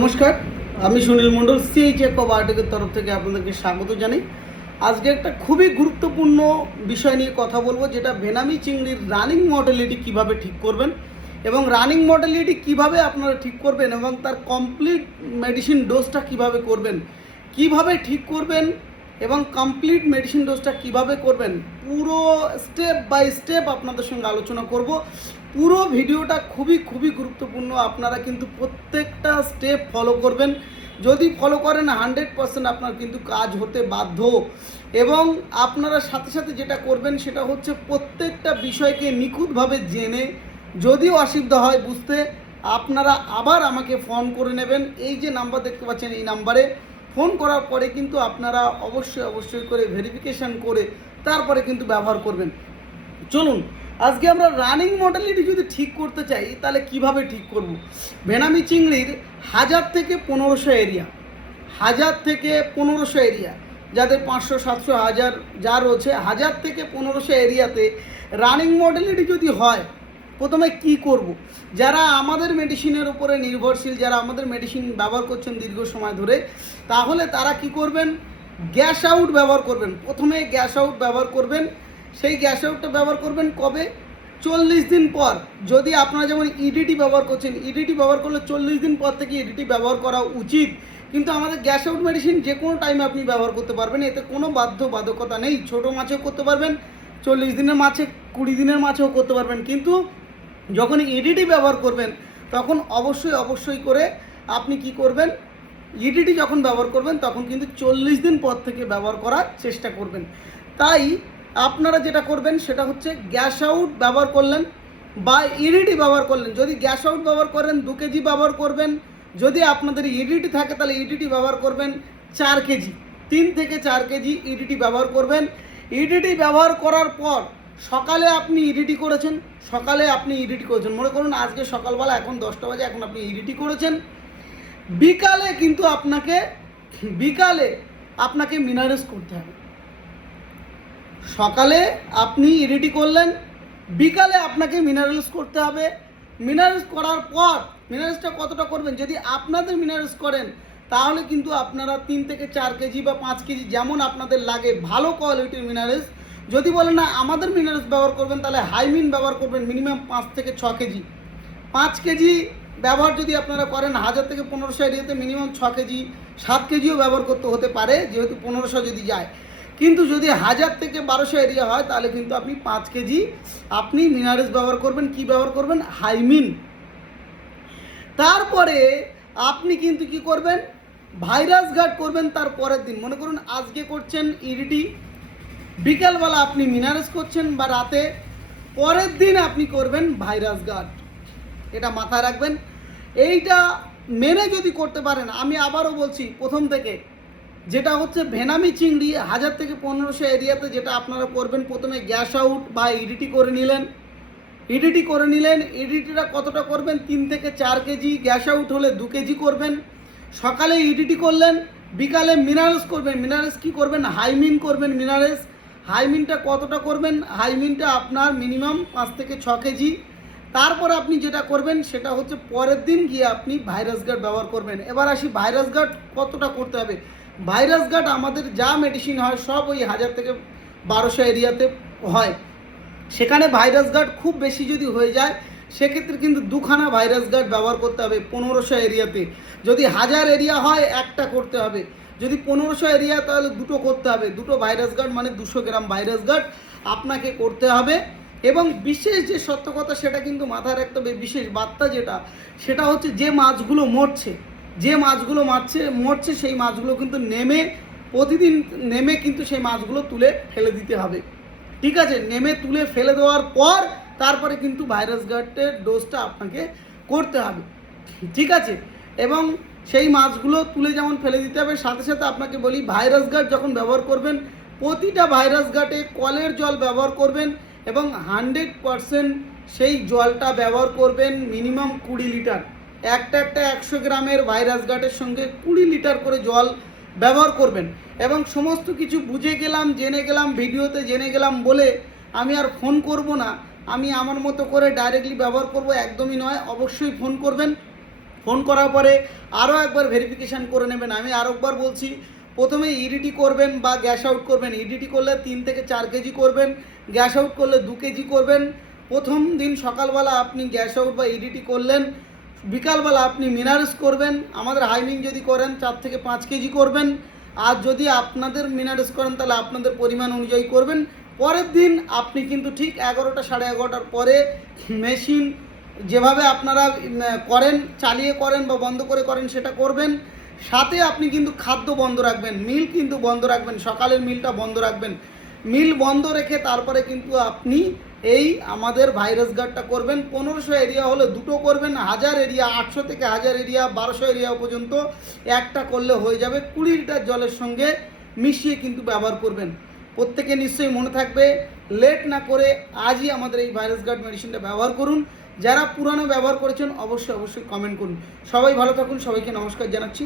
নমস্কার, আমি সুনীল মণ্ডল সিএইচএফ বায়োটেকের তরফ থেকে আপনাদেরকে স্বাগত জানাই। আজকে একটা খুবই গুরুত্বপূর্ণ বিষয় নিয়ে কথা বলবো, যেটা ভেনামি চিংড়ির রানিং মর্টালিটি কিভাবে ঠিক করবেন এবং রানিং মর্টালিটি কিভাবে আপনারা ঠিক করবেন এবং তার কমপ্লিট মেডিসিন ডোজটা কিভাবে করবেন, কিভাবে ঠিক করবেন এবং কমপ্লিট মেডিসিন ডোজটা কিভাবে করবেন, পুরো স্টেপ বাই স্টেপ আপনাদের সঙ্গে আলোচনা করব। পুরো ভিডিওটা খুবই গুরুত্বপূর্ণ। আপনারা কিন্তু প্রত্যেকটা স্টেপ ফলো করবেন। যদি ফলো করেন 100% আপনার কিন্তু কাজ হতে বাধ্য। এবং আপনারা সাথে সাথে যেটা করবেন সেটা হচ্ছে প্রত্যেকটা বিষয়কে নিখুঁতভাবে জেনে, যদি অসুবিধা হয় বুঝতে, আপনারা আবার আমাকে ফোন করে নেবেন। এই যে নাম্বার দেখতে পাচ্ছেন, এই নাম্বারে ফোন করার পরে কিন্তু আপনারা অবশ্যই করে ভেরিফিকেশান করে তারপরে কিন্তু ব্যবহার করবেন। চলুন আজকে আমরা রানিং মর্টালিটি যদি ঠিক করতে চাই তাহলে কিভাবে ঠিক করব। ভেনামি চিংড়ির 1000 থেকে 1500 এরিয়া, 1000 থেকে 1500 এরিয়া, যাদের 500 700 1000 যা রয়েছে, 1000 থেকে 1500 এরিয়াতে রানিং মর্টালিটি যদি হয়, প্রথমে কি করব। যারা আমাদের মেডিসিনের উপরে নির্ভরশীল, যারা আমাদের মেডিসিন ব্যবহার করছেন দীর্ঘ সময় ধরে, তাহলে তারা কি করবেন, গ্যাস আউট ব্যবহার করবেন। প্রথমে গ্যাস আউট ব্যবহার করবেন। সেই গ্যাস আউটটা ব্যবহার করবেন কবে? 40 দিন পর। যদি আপনারা যেমন ইডিটি ব্যবহার করছেন, ইডিটি ব্যবহার করলে 40 দিন পর থেকে ইডিটি ব্যবহার করা উচিত। কিন্তু আমাদের গ্যাস আউট মেডিসিন যে কোনো টাইমে আপনি ব্যবহার করতে পারবেন, এতে কোনো বাধ্যবাধকতা নেই। ছোটো মাছেও করতে পারবেন, 40 দিনের মাছে, 20 দিনের মাছেও করতে পারবেন। কিন্তু যখন ইডিটি ব্যবহার করবেন তখন অবশ্যই করে আপনি কি করবেন, ইডিটি যখন ব্যবহার করবেন তখন কিন্তু 40 দিন পর থেকে ব্যবহার করার চেষ্টা করবেন। তাই আপনারা যেটা করবেন সেটা হচ্ছে গ্যাস আউট ব্যবহার করলেন বা ইডিটি ব্যবহার করলেন। যদি গ্যাস আউট ব্যবহার করেন 2 কেজি ব্যবহার করবেন। যদি আপনাদের ইডিটি থাকে তাহলে ইডিটি ব্যবহার করবেন 4 কেজি, 3 থেকে 4 কেজি ইডিটি ব্যবহার করবেন। ইডিটি ব্যবহার করার পর সকালে আপনি ইডিটি করেছেন, মনে করুন আজকে সকালবেলা, এখন 10টা বাজে, এখন আপনি ইডিটি করেছেন। বিকালে কিন্তু আপনাকে মিনারেস করতে হবে। সকালে আপনি ইডিটি করলেন, বিকালে আপনাকে মিনারেলস করতে হবে। মিনারেলস করার পর, মিনারেলসটা কতটা করবেন, যদি আপনাদের মিনারেলস করেন তাহলে কিন্তু আপনারা 3 থেকে 4 কেজি বা 5 কেজি যেমন আপনাদের লাগে ভালো কোয়ালিটির মিনারেলস। যদি বলেন না আমাদের মিনারেলস ব্যবহার করবেন তাহলে হাইমিন ব্যবহার করবেন মিনিমাম 5 থেকে 6 কেজি। 5 কেজি ব্যবহার যদি আপনারা করেন 1000 থেকে 1500 এরিয়াতে মিনিমাম 6 কেজি 7 কেজিও ব্যবহার করতে হতে পারে, যেহেতু 1500 যদি যায়। কিন্তু যদি 1000 থেকে 1200 এরিয়া হয় তাহলে কিন্তু আপনি 5 কেজি আপনি মিনারেলস ব্যবহার করবেন। কি ব্যবহার করবেন? হাইমিন। তারপরে আপনি কিন্তু কি করবেন, ভাইরাস গার্ড করবেন তার পরের দিন। মনে করুন আজকে করছেন ইডিটি, বিকালবেলা আপনি মিনারেলস করছেন বা রাতে, পরের দিন আপনি করবেন ভাইরাস গার্ড। এটা মাথায় রাখবেন। এইটা মেনে যদি করতে পারেন, আমি আবারও বলছি প্রথম থেকে, যেটা হচ্ছে ভেনামি চিংড়ি 1000 থেকে 1500 এরিয়াতে যেটা আপনারা করবেন, প্রথমে গ্যাস আউট বা ইডিটি করে নিলেন। ইডিটিটা কতটা করবেন? 3 থেকে 4 কেজি। গ্যাস আউট হলে 2 কেজি করবেন। সকালে ইডিটি করলেন, বিকালে মিনারেলস করবেন। মিনারেলস কি করবেন? হাইমিন করবেন। হাইমিনটা কতটা করবেন? হাইমিনটা আপনার মিনিমাম 5 থেকে 6 কেজি। তারপর আপনি যেটা করবেন সেটা হচ্ছে পরের দিন গিয়ে আপনি ভাইরাস গার্ড ব্যবহার করবেন। এবার আসি ভাইরাস গার্ড কতটা করতে হবে। ভাইরাস গার্ড আমাদের যা মেডিসিন হয় সব ওই 1000 থেকে 1200 এরিয়াতে হয়। সেখানে ভাইরাস গার্ড খুব বেশি যদি হয়ে যায় সেক্ষেত্রে কিন্তু 2খানা ভাইরাস গার্ড ব্যবহার করতে হবে 1500 এরিয়াতে। যদি 1000 এরিয়া হয় একটা করতে হবে, যদি 1500 এরিয়া তাহলে 2টো করতে হবে। 2টো ভাইরাস গার্ড মানে 200 গ্রাম ভাইরাস গার্ড আপনাকে করতে হবে। এবং বিশেষ যে সত্য কথা সেটা কিন্তু মাথায় রাখতে হবে, বিশেষ বার্তা যেটা, সেটা হচ্ছে যে মাছগুলো মরছে সেই মাছগুলো কিন্তু প্রতিদিন নেমে কিন্তু সেই মাছগুলো তুলে ফেলে দিতে হবে। ঠিক আছে? নেমে তুলে ফেলে দেওয়ার পর তারপরে কিন্তু ভাইরাস গার্ডের ডোজটা আপনাকে করতে হবে। ঠিক আছে? এবং সেই মাছগুলো তুলে যেমন ফেলে দিতে হবে, সাথে সাথে আপনাকে বলি ভাইরাস গার্ড যখন ব্যবহার করবেন প্রতিটা ভাইরাস গার্ডে কলের জল ব্যবহার করবেন এবং 100% সেই জলটা ব্যবহার করবেন মিনিমাম 20 লিটার। একটা 100 গ্রামের ভাইরাস গার্ডের সঙ্গে 20 লিটার করে জল ব্যবহার করবেন। এবং সমস্ত কিছু বুঝে গেলাম, জেনে গেলাম, ভিডিওতে জেনে গেলাম বলে আমি আর ফোন করব না, আমি আমার মতো করে ডাইরেক্টলি ব্যবহার করব, একদমই নয়। অবশ্যই ফোন করবেন। ফোন করার পরে আরও একবার ভেরিফিকেশান করে নেবেন। আমি আরও একবার বলছি, প্রথমে ইডিটি করবেন বা গ্যাস আউট করবেন। ইডিটি করলে 3 থেকে 4 কেজি করবেন, গ্যাস আউট করলে 2 কেজি করবেন। প্রথম দিন সকালবেলা আপনি গ্যাস আউট বা ইডিটি করলেন, বিকালবেলা আপনি মিনারেস করবেন। আমাদের হাইমিং যদি করেন 4 থেকে 5 কেজি করবেন, আর যদি আপনাদের মিনারেস করেন তাহলে আপনাদের পরিমাণ অনুযায়ী করবেন। পরের দিন আপনি কিন্তু ঠিক 11টা 11:30টার পরে মেশিন যেভাবে আপনারা করেন, চালিয়ে করেন বা বন্ধ করে করেন সেটা করবেন। সাথে আপনি কিন্তু খাদ্য বন্ধ রাখবেন, মিল কিন্তু বন্ধ রাখবেন, সকালের মিলটা বন্ধ রাখবেন। মিল বন্ধ রেখে তারপরে কিন্তু আপনি এই আমাদের ভাইরাস গার্ডটা করবেন। 1500 এরিয়া হলে 2টো করবেন, 1000 এরিয়া 800 থেকে 1000 এরিয়া 1200 এরিয়া পর্যন্ত একটা করলে হয়ে যাবে। 20 লিটার জলের সঙ্গে মিশিয়ে কিন্তু ব্যবহার করবেন। প্রত্যেকে নিশ্চয়ই মনে থাকবে, লেট না করে আজই আমাদের এই ভাইরাস গার্ড মেডিসিনটা ব্যবহার করুন। যারা পুরানো ব্যবহার করেছেন অবশ্যই কমেন্ট করুন। সবাই ভালো থাকুন, সবাইকে নমস্কার জানাচ্ছি।